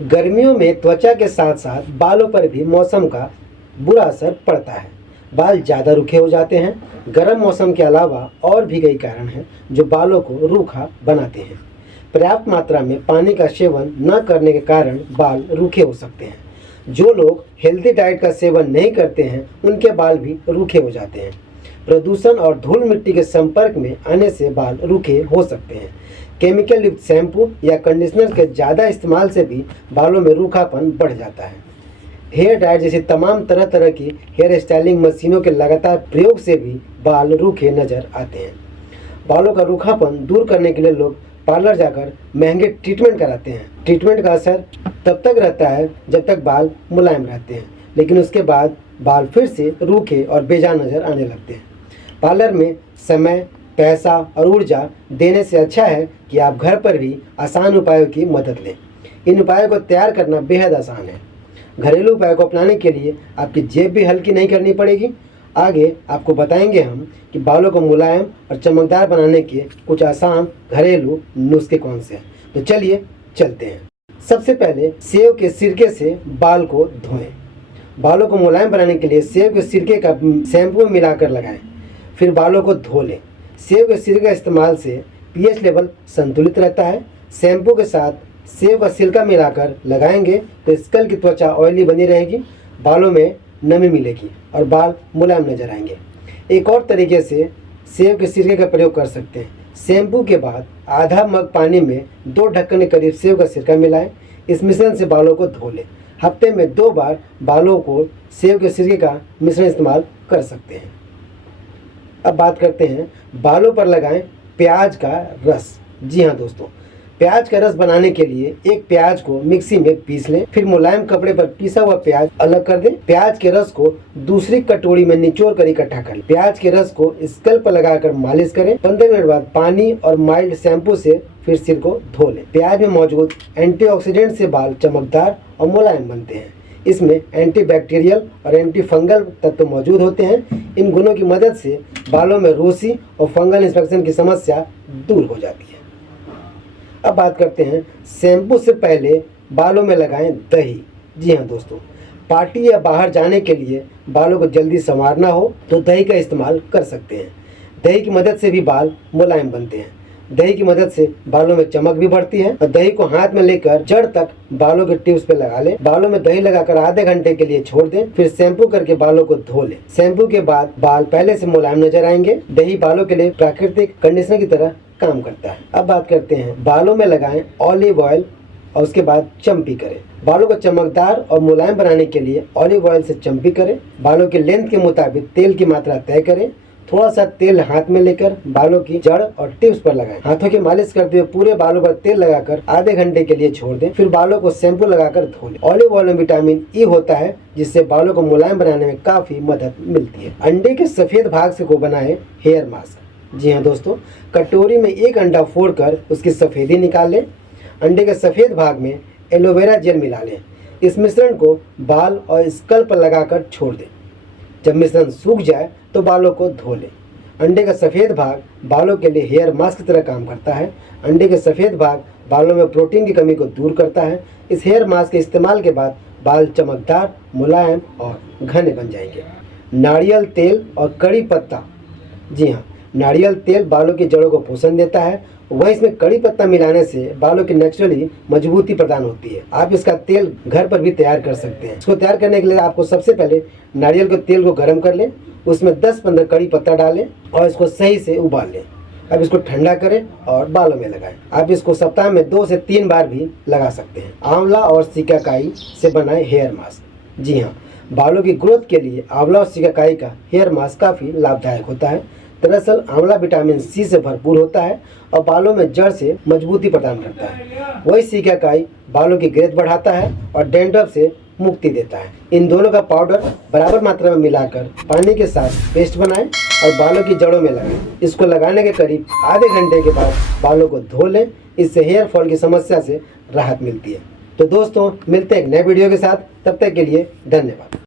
गर्मियों में त्वचा के साथ साथ बालों पर भी मौसम का बुरा असर पड़ता है। बाल ज़्यादा रूखे हो जाते हैं। गर्म मौसम के अलावा और भी कई कारण हैं जो बालों को रूखा बनाते हैं। पर्याप्त मात्रा में पानी का सेवन न करने के कारण बाल रूखे हो सकते हैं। जो लोग हेल्दी डाइट का सेवन नहीं करते हैं उनके बाल भी रूखे हो जाते हैं। प्रदूषण और धूल मिट्टी के संपर्क में आने से बाल रूखे हो सकते हैं। केमिकल युक्त शैम्पू या कंडीशनर के ज़्यादा इस्तेमाल से भी बालों में रूखापन बढ़ जाता है। हेयर ड्रायर जैसी तमाम तरह तरह की हेयर स्टाइलिंग मशीनों के लगातार प्रयोग से भी बाल रूखे नजर आते हैं। बालों का रूखापन दूर करने के लिए लोग पार्लर जाकर महंगे ट्रीटमेंट कराते हैं। ट्रीटमेंट का असर तब तक रहता है जब तक बाल मुलायम रहते हैं, लेकिन उसके बाद बाल फिर से रूखे और बेजान नजर आने लगते हैं। पार्लर में समय, पैसा और ऊर्जा देने से अच्छा है कि आप घर पर भी आसान उपायों की मदद लें। इन उपायों को तैयार करना बेहद आसान है। घरेलू उपायों को अपनाने के लिए आपकी जेब भी हल्की नहीं करनी पड़ेगी। आगे आपको बताएंगे हम कि बालों को मुलायम और चमकदार बनाने के कुछ आसान घरेलू नुस्खे कौन से हैं। तो चलिए चलते हैं। सबसे पहले सेब के सिरके से बाल को धोएं। बालों को मुलायम बनाने के लिए सेब के सिरके का शैम्पू में मिलाकर लगाएं, फिर बालों को धो लें। सेब के सिरके का इस्तेमाल से पीएच लेवल संतुलित रहता है। शैम्पू के साथ सेब का सिरका मिलाकर लगाएंगे तो स्कल की त्वचा ऑयली बनी रहेगी, बालों में नमी मिलेगी और बाल मुलायम नजर आएंगे। एक और तरीके से सेब के सिरके का प्रयोग कर सकते हैं। शैम्पू के बाद आधा मग पानी में 2 ढक्कन के करीब सेब का सिरका मिलाएं। इस मिश्रण से बालों को धो लें। हफ्ते में 2 बार बालों को सेब के सिरके का मिश्रण इस्तेमाल कर सकते हैं। अब बात करते हैं बालों पर लगाएं प्याज का रस। जी हाँ दोस्तों, प्याज का रस बनाने के लिए एक प्याज को मिक्सी में पीस लें, फिर मुलायम कपड़े पर पिसा हुआ प्याज अलग कर दें। प्याज के रस को दूसरी कटोरी में निचोड़ कर इकट्ठा कर लें। प्याज के रस को स्कल्प पर लगाकर मालिश करें। 15 मिनट बाद पानी और माइल्ड शैम्पू से फिर सिर को धो लें। प्याज में मौजूद एंटीऑक्सीडेंट से बाल चमकदार और मुलायम बनते हैं। इसमें एंटीबैक्टीरियल और एंटी फंगल तत्व मौजूद होते हैं। इन गुणों की मदद से बालों में रूसी और फंगल इन्फेक्शन की समस्या दूर हो जाती है। अब बात करते हैं शैम्पू से पहले बालों में लगाएं दही। जी हाँ दोस्तों, पार्टी या बाहर जाने के लिए बालों को जल्दी संवारना हो तो दही का इस्तेमाल कर सकते हैं। दही की मदद से भी बाल मुलायम बनते हैं। दही की मदद से बालों में चमक भी बढ़ती है। और दही को हाथ में लेकर जड़ तक बालों के टिप्स पे लगा लें। बालों में दही लगाकर आधे घंटे के लिए छोड़ दें, फिर शैम्पू करके बालों को धो लें। शैम्पू के बाद बाल पहले से मुलायम नजर आएंगे। दही बालों के लिए प्राकृतिक कंडीशनर की तरह काम करता है। अब बात करते हैं बालों में लगाएं ऑलिव ऑयल और उसके बाद चम्पी करें। बालों को चमकदार और मुलायम बनाने के लिए ऑलिव ऑयल से चम्पी करें। बालों के लेंथ के मुताबिक तेल की मात्रा तय करें। थोड़ा सा तेल हाथ में लेकर बालों की जड़ और टिप्स पर लगाएं। हाथों की मालिश करते हुए पूरे बालों पर तेल लगाकर आधे घंटे के लिए छोड़ दें, फिर बालों को शैम्पू लगाकर धो लें। ऑलिव ऑयल में विटामिन ई होता है जिससे बालों को मुलायम बनाने में काफी मदद मिलती है। अंडे के सफेद भाग से को बनाए हेयर मास्क। जी हाँ दोस्तों, कटोरी में 1 अंडा फोड़कर उसकी सफेदी निकाल लें। अंडे के सफेद भाग में एलोवेरा जेल मिला लें। इस मिश्रण को बाल और स्कल्प पर लगाकर छोड़ दें। जब मिश्रण सूख जाए तो बालों को धो लें। अंडे का सफ़ेद भाग बालों के लिए हेयर मास्क की तरह काम करता है। अंडे के सफ़ेद भाग बालों में प्रोटीन की कमी को दूर करता है। इस हेयर मास्क के इस्तेमाल के बाद बाल चमकदार, मुलायम और घने बन जाएंगे। नारियल तेल और कड़ी पत्ता। जी हाँ, नारियल तेल बालों की जड़ों को पोषण देता है। वह इसमें कड़ी पत्ता मिलाने से बालों की नेचुरली मजबूती प्रदान होती है। आप इसका तेल घर पर भी तैयार कर सकते हैं। इसको तैयार करने के लिए आपको सबसे पहले नारियल के तेल को गर्म कर लें, उसमें 10-15 कड़ी पत्ता डालें और इसको सही से उबाल लें। अब इसको ठंडा करें और बालों में लगाएं। आप इसको सप्ताह में 2 से 3 बार भी लगा सकते हैं। आंवला और सिकाकाई से बनाए हेयर मास्क। जी हाँ, बालों की ग्रोथ के लिए आंवला और सिकाकाई का हेयर मास्क काफ़ी लाभदायक होता है। दरअसल आंवला विटामिन सी से भरपूर होता है और बालों में जड़ से मजबूती प्रदान करता है। वही सिकाकाई बालों की ग्रोथ बढ़ाता है और डैंड्रफ से मुक्ति देता है। इन दोनों का पाउडर बराबर मात्रा में मिलाकर पानी के साथ पेस्ट बनाएं और बालों की जड़ों में लगाएं। इसको लगाने के करीब आधे घंटे के बाद बालों को धो लें। इससे हेयर फॉल की समस्या से राहत मिलती है। तो दोस्तों, मिलते हैं एक नए वीडियो के साथ। तब तक के लिए धन्यवाद।